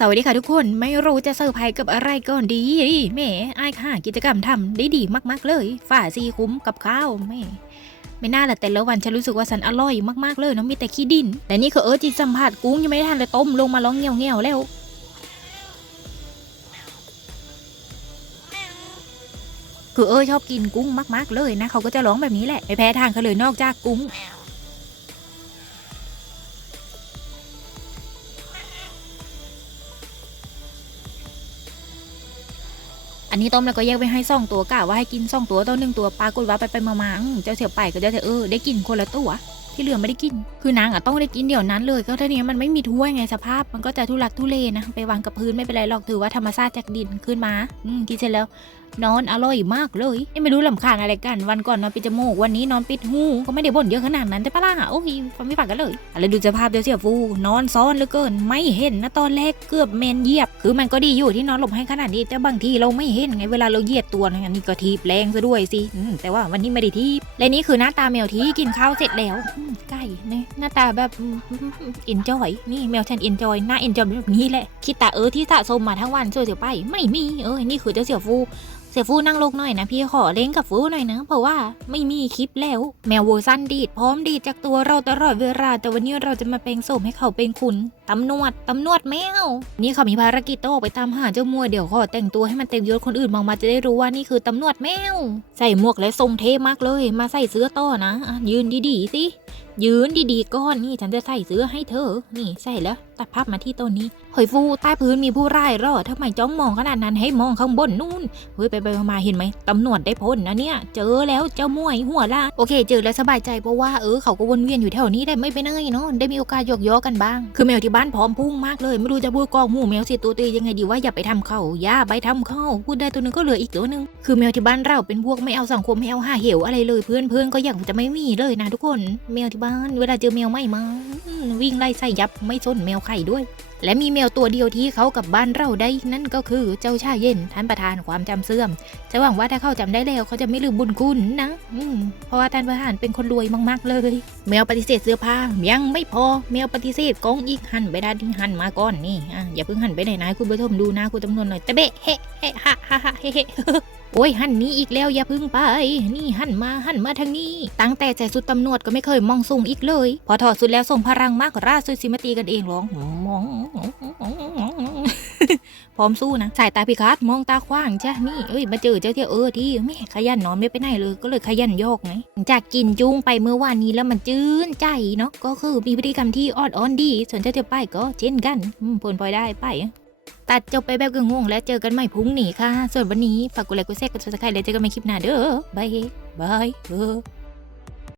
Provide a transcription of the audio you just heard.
สวัสดีค่ะทุกคนไม่รู้จะเซอร์ไพรส์กับอะไรก่อนดีแหม่ไอ้ค่ะกิจกรรมทำได้ดีมากๆเลย ฝ่าซีคุ้มกับข้าวแม่ไม่น่าละแต่ละวันฉันรู้สึกว่าฉันอร่อยมากๆเลยเนาะมีแต่ขี้ดินแต่นี่คือเออจิตสัมผัสกุ้งยังไม่ได้ทันเลยต้มลงมาร้องเงี้ยวเงี้ยวแล้วคือเออชอบกินกุ้งมากๆเลยนะเขาก็จะร้องแบบนี้แหละไม่แพ้ทางเขาเลยนอกจากกุ้ง อันนี้ต้มแล้วก็แยกไปให้สองตัวกะว่าให้กินสองตัวตัวหนึ่งตัวปลากดว่าไปไปมามาอื้อเจ้าเสียวไปก็เจ้าเสียวเออได้กินคนละตัว ที่เหลือไม่ได้กิน คือนางอะต้องได้กินเดี๋ยวนั้นเลยก็ทีนี้มันไม่มีถ้วยไงสภาพ มันก็จะทุลักทุเลนะไปวางกับพื้นไม่เป็นไรหรอกถือว่าธรรมชาติจากดินขึ้นมาอืมกินเสร็จแล้วนอนอร่อยมากเลยไม่รู้ลำคาญอะไรกัน วันก่อนนอนปิดจมูกวันนี้นอนปิดหูก็ไม่ได้บ่นเยอะขนาดนั้นแต่ปะล่ะโอ้ยฟังไม่ฝังกันเลยอะไรดูสภาพเดี๋ยวเสียฟูนอนซ้อนเหลือเกิน ไม่เห็นนะตอนแรกเกือบเมนเหยียบ คือมันก็ดีอยู่ที่นอนหลบให้ขนาดนี้ แต่บางทีเราไม่เห็นไงเวลาเราเหยียดตัวอันนี้ก็ทีบแรงซะด้วยสิแต่ว่าวันนี้ไม่ได้ทีบและนี่คือหน้าตาแมวที่กินข้าวเสร็จแล้วไก่เนี่ยหน้าตาแบบเอ็นจอยนี่แมวฉันเอ็นจอยหน้าเอ็นจอยแบบนี้แหละคิดตาเออที่สะสมมาทั้งวันช่วยเสียไป ไม่มีเออนี่คือเจ้าเสี่ยวฟูเสี่ยฟูนั่งลงหน่อยนะพี่ขอเล่นกับฟูหน่อยนะเพราะว่าไม่มีคลิปแล้ว แมวเวอร์ซันดีดพร้อมดีดจากตัวเราตลอดเวลาแต่วันนี้เราจะมาแปลงโสมให้เขาเป็นคุณ ตำนวดตำนวดแมวนี่เขามีภารกิจต้องออกไปตามหาเจ้ามัวเดี๋ยวขอแต่งตัวให้มันเต็มยศคนอื่นมองมาจะได้รู้ว่านี่คือตำนวดแมวใส่หมวกและทรงเท่มากเลย มาใส่เสื้อต่อนะอะยืนดีๆสิยืนดีๆก่อนนี่ฉันจะใส่เสื้อให้เธอ นี่ใส่แล้วตัดภาพมาที่ตัวนี้เฮ้ยฟูใต้พื้นมีผู้ร้ายรอทำไมจ้องมองขนาดนั้นให้มองข้างบนนู่นเฮ้ยไปไปมาเห็นไหมตำรวจได้พ้นนะเนี่ย เจอแล้วเจ้ามวยหัวละโอเค เจอแล้วสบายใจเพราะว่าเออเขาก็วนเวียนอยู่แถวนี้ได้ไม่ไปไหนเนาะได้มีโอกาสหยอกย้อกันบ้าง คือแมวที่บ้าน้านพร้อมพุ่งมากเลย ไม่รู้จะพูดกองหมูแมวสิตัวตียังไงดีว่าอย่าไปทำเขาอย่าไปทำเขาพูดได้ตัวหนึงก็เหลืออีกตัวหนึงคือแมวที่บ้านเราเป็นพวกไม่เอาสังคมไม่เอาห่าเหวอะไรเลยเพื่อนเพื่อนก็อยากจะไม่มีเลยนะทุกคน แมวที่บ้าน เวลาเจอแมวไม่มาวิ่งไล่ใส่ยับไม่สนแมวไข่ด้วย และมีแมวตัวเดียวที่เขากับบ้านเราได้นั่นก็คือเจ้าชาเย็นท่านประธานความจำเสื่อมจะหวังว่าถ้าเขาจำได้แล้วเขาจะไม่ลืมบุญคุณนะอืมเพราะว่าท่านประธานเป็นคนรวยมากๆเลย แมวปฏิเสธเสื้อผ้ายังไม่พอแมวปฏิเสธกองอีกหันไปด้านที่หันมาก่อนนี่อะอย่าเพิ่งหันไปไหนนะคุณผู้ชมดูนะคุณจำนวนหน่อยตะเบะเฮเฮฮะฮะฮะเฮเฮ โอ้ยหันนี้อีกแล้วอย่าพึ่งไป นี่หันมาหันมาทางนี้ ตั้งแต่ใส่สุดตำรวจก็ไม่เคยมองสูงอีกเลย พอถอดสุดแล้วส่งพลังมากกว่าราดซุยซิมาตีกันเองร้องมองพร้อมสู้นะสายตาพิฆาตมองตาขว้างจ้ะนี่เอ้ยมาเจอเจ้าเที่ยวเออที่ไม่ขยันนอนไม่ไปไหนเลยก็เลยขยันโยกไงจากกินจุ้งไปเมื่อวานนี้แล้วมันจื้นใจเนาะก็คือมีพฤติกรรมที่อ่อนอ่อนดี ส่วนเจ้าเที่ยวไปก็เช่นกันอืมผลพลอยได้ไป ตัดจบไปแบบกึ่งงงและเจอกันใหม่พรุ่งนี้ค่ะ ส่วนวันนี้ฝากกดไลค์กดแชร์กดซับสไครต์แล้วเจอกันใหม่คลิปหน้าเด้อบายบายเออ